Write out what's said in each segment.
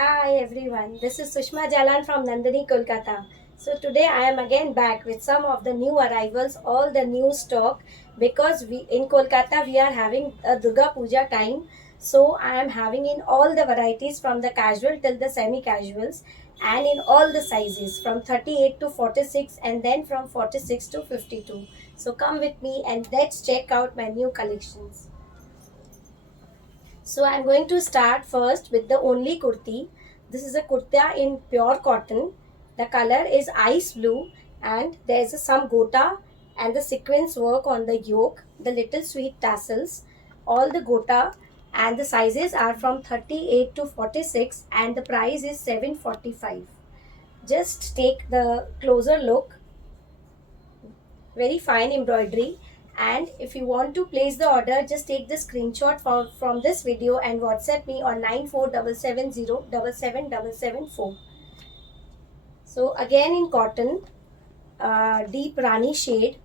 Hi everyone, this is Sushma Jalan from Nandini, Kolkata. So today I am again back with some of the new arrivals, all the new stock because we in Kolkata we are having a Durga Puja time. So I am having in all the varieties from the casual till the semi casuals and in all the sizes from 38 to 46 and then from 46 to 52. So come with me and let's check out my new collections. So I'm going to start first with the only kurti. This is a kurta in pure cotton. The color is ice blue and there's some gota and the sequence work on the yoke, the little sweet tassels, all the gota and the sizes are from 38 to 46 and the price is 745. Just take the closer look, very fine embroidery, and if you want to place the order just take the screenshot from this video and WhatsApp me on 9477077774. So again in cotton, deep rani shade,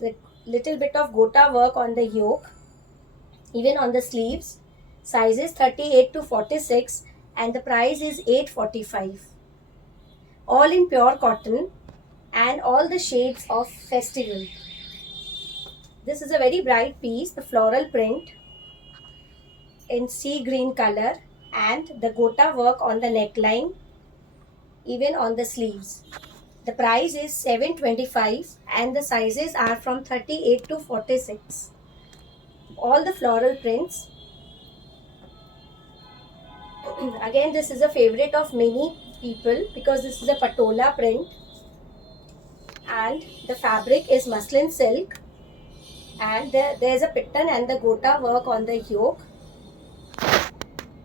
the little bit of gota work on the yoke, even on the sleeves, sizes 38 to 46 and the price is 845. All in pure cotton and all the shades of festival. This is a very bright piece, the floral print in sea green color and the gota work on the neckline, even on the sleeves. The price is 725 and the sizes are from 38 to 46. All the floral prints. Again, this is a favorite of many people because this is a patola print and the fabric is muslin silk and there's a pittan and the gota work on the yoke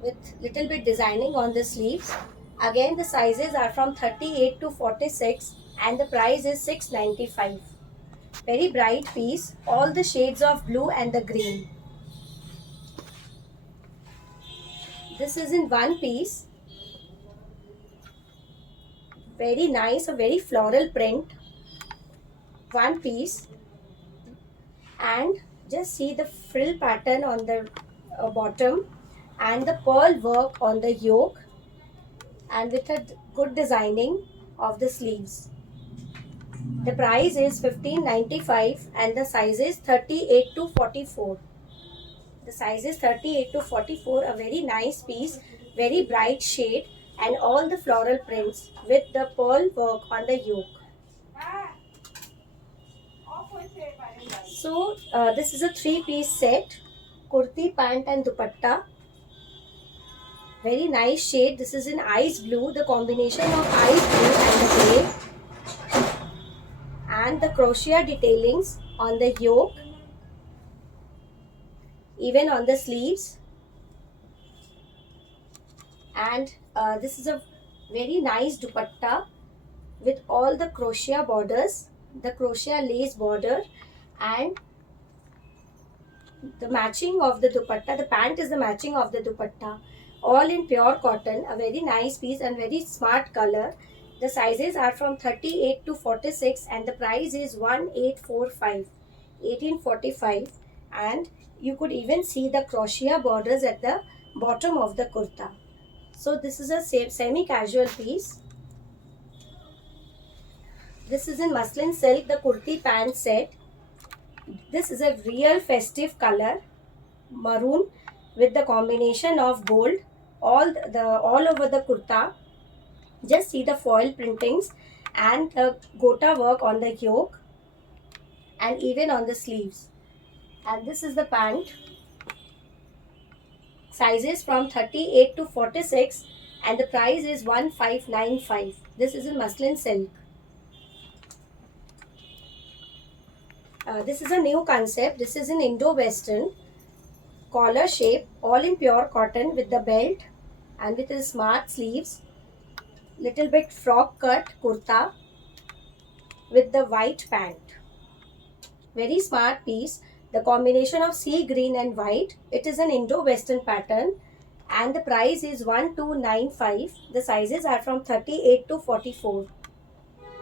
with little bit designing on the sleeves. Again, the sizes are from 38 to 46 and the price is 695. Very bright piece, all the shades of blue and the green. This is in one piece. Very nice, a very floral print. One piece. And just see the frill pattern on the bottom and the pearl work on the yoke and with a good designing of the sleeves. The price is 1595 and the size is 38 to 44. The size is 38 to 44, a very nice piece, very bright shade and all the floral prints with the pearl work on the yoke. So this is a three-piece set, kurti, pant and dupatta. Very nice shade. This is in ice blue, the combination of ice blue and the grey and the crochet detailings on the yoke, even on the sleeves. And this is a very nice dupatta with all the crochet borders, the crochet lace border and the matching of the dupatta. The pant is the matching of the dupatta, all in pure cotton, a very nice piece and very smart color. The sizes are from 38 to 46 and the price is 1845, 1845, and you could even see the crochet borders at the bottom of the kurta. So this is a semi-casual piece. This is in muslin silk, the kurti pant set. This is a real festive color, maroon with the combination of gold all over the kurta. Just see the foil printings and the gota work on the yoke and even on the sleeves. And this is the pant. Sizes from 38 to 46 and the price is 1595. This is in muslin silk. This is a new concept. This is in Indo-Western collar shape, all in pure cotton with the belt and with the smart sleeves. Little bit frock cut kurta with the white pant. Very smart piece. The combination of sea green and white. It is an Indo-Western pattern and the price is 1295. The sizes are from 38 to 44.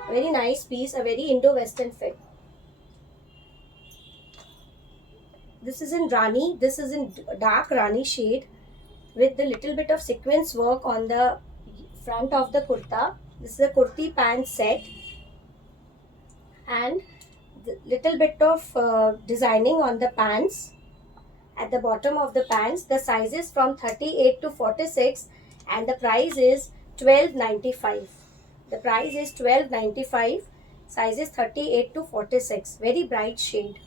Very nice piece, a very Indo-Western fit. This is in Rani. This is in dark Rani shade. with the little bit of sequence work on the front of the kurta. This is a kurti pant set, and the little bit of designing on the pants at the bottom of the pants. The sizes from 38 to 46, and the price is 12.95. The price is 12.95. Sizes 38 to 46. Very bright shade.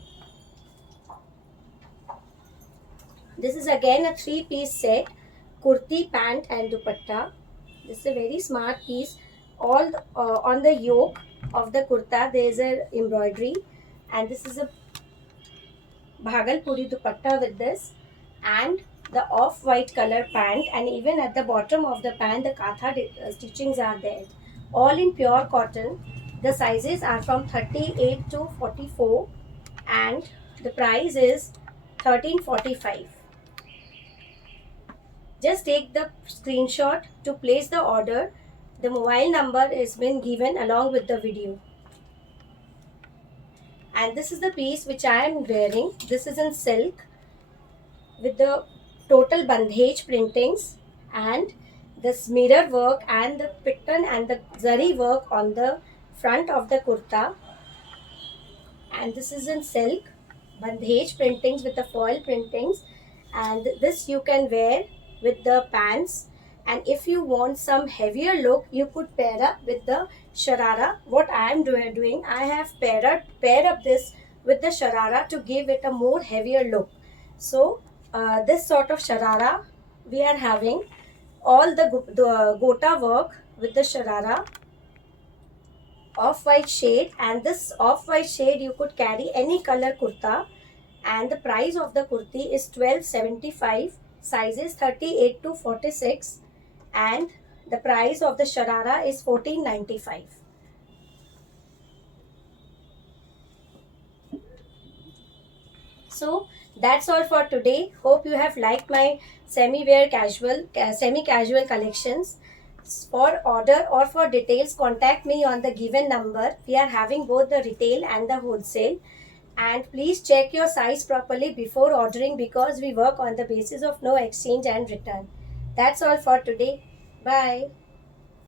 This is again a 3-piece set, kurti, pant and dupatta. This is a very smart piece. All on the yoke of the kurta there is a embroidery, and this is a Bhagalpuri dupatta with this, and the off-white color pant, and even at the bottom of the pant the katha stitchings are there. All in pure cotton. The sizes are from 38 to 44, and the price is 13.45. Just take the screenshot to place the order. The mobile number has been given along with the video. And this is the piece which I am wearing. This is in silk with the total bandhej printings and this mirror work and the pittan and the zari work on the front of the kurta. And this is in silk bandhej printings with the foil printings, and this you can wear with the pants. And if you want some heavier look, you could pair up with the sharara. What I am doing, I have pair up this with the sharara to give it a more heavier look. So this sort of sharara we are having all the gota work with the sharara, off-white shade, and this off-white shade you could carry any color kurta, and the price of the kurti is 12.75. Sizes 38 to 46, and the price of the sharara is 14.95. So that's all for today. Hope you have liked my semi-wear casual, semi-casual collections. For order or for details, contact me on the given number. We are having both the retail and the wholesale. And please check your size properly before ordering, because we work on the basis of no exchange and return. That's all for today. Bye.